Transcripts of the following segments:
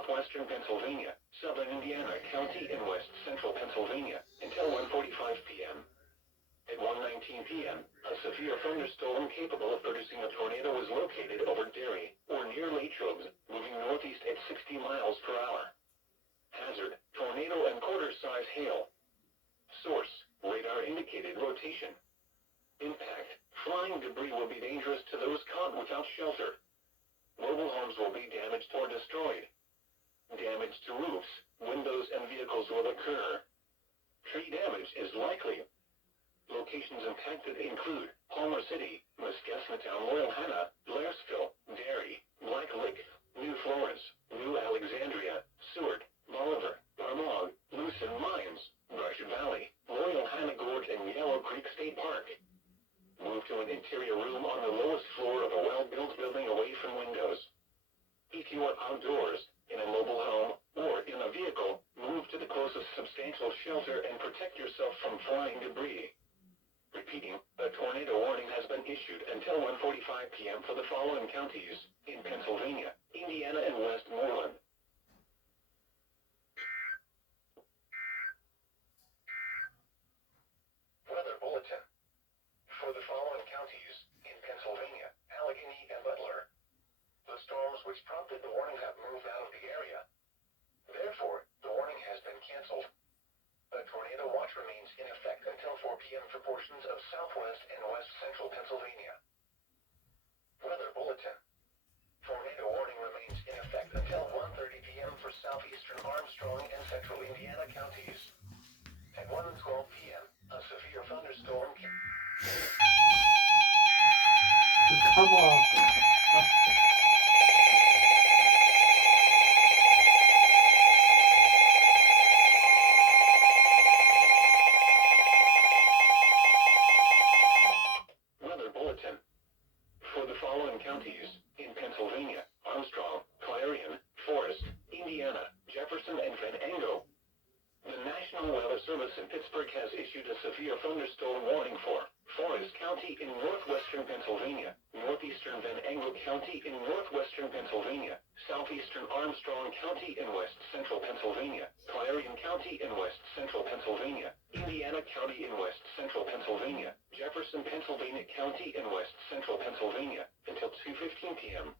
southwestern Pennsylvania, southern Indiana County, and west central Pennsylvania until 1:45 p.m. At 1:19 p.m., a severe thunderstorm capable of producing a tornado was located over Derry, or near Latrobe, moving northeast at 60 miles per hour. Hazard, tornado and quarter-size hail. Source, radar indicated rotation. Impact, flying debris will be dangerous to those caught without shelter. Mobile homes will be damaged or destroyed. Damage to roofs, windows, and vehicles will occur. Tree damage is likely. Locations impacted include Palmer City, Muscasnatown, Loyal Hanna, Blairsville, Derry, Black Lake, New Florence, New Alexandria, Seward, Bolivar, Armagh, Lucin Mines, Brush Valley, Loyal Hanna Gorge, and Yellow Creek State Park. Move to an interior room on the lowest floor of a well-built building away from windows. If you are outdoors, in a mobile home, or in a vehicle, move to the closest substantial shelter and protect yourself from flying debris. Repeating, a tornado warning has been issued until 1:45 p.m. for the following counties in Pennsylvania, Indiana, and Westmoreland. Weather Bulletin. For the following counties in Pennsylvania, Allegheny, and Butler, the storms which prompted the warning have moved out of the area. Therefore, the warning has been canceled. A tornado watch remains in effect until 4 p.m. for portions of southwest and west central Pennsylvania. Weather Bulletin. Tornado warning remains in effect until 1:30 p.m. for southeastern Armstrong and central Indiana counties. At 1:12 p.m., a severe thunderstorm Come on. For the following counties in Pennsylvania, Armstrong, Clarion, Forest, Indiana, Jefferson, and Venango. The National Weather Service in Pittsburgh has issued a severe thunderstorm warning for Forest County in northwestern Pennsylvania, northeastern Venango County in northwestern Pennsylvania, southeastern Armstrong County in west central Pennsylvania, Clarion County in west central Pennsylvania, Indiana County in west central Pennsylvania, Jefferson, Pennsylvania County in west central Pennsylvania, until 2:15 p.m.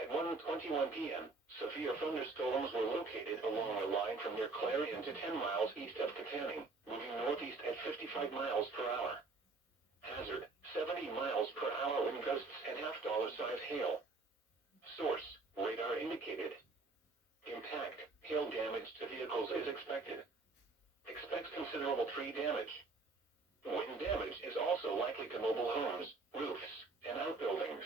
At 1:21 p.m., severe thunderstorms were located along a line from near Clarion to 10 miles east of Katanning, moving northeast at 55 miles per hour. Hazard, 70 miles per hour wind gusts and half-dollar-size hail. Source, radar indicated. Impact, hail damage to vehicles is expected. Expects considerable tree damage. Wind damage is also likely to mobile homes, roofs, and outbuildings.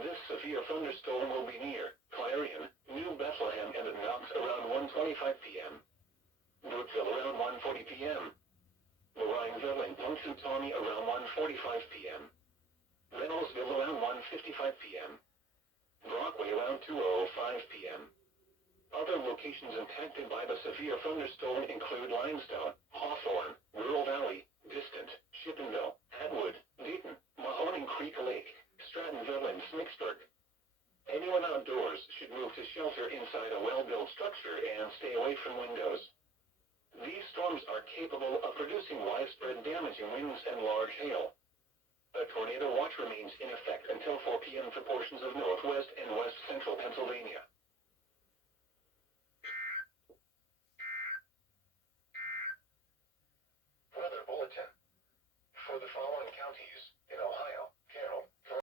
This severe thunderstorm will be near Clarion, New Bethlehem, and Knox around 1:25 p.m. Brookville around 1:40 p.m. Lorineville and Punxsutawney around 1:45 p.m. Reynoldsville around 1:55 p.m. Brockway around 2:05 p.m. Other locations impacted by the severe thunderstorm include Limestone, Hawthorne, Rural Valley, Distant, Shippensville, Atwood, Dayton, Mahoning Creek Lake, Strattonville, and Smicksburg. Anyone outdoors should move to shelter inside a well-built structure and stay away from windows. These storms are capable of producing widespread damaging winds and large hail. A tornado watch remains in effect until 4 p.m. for portions of northwest and west central Pennsylvania.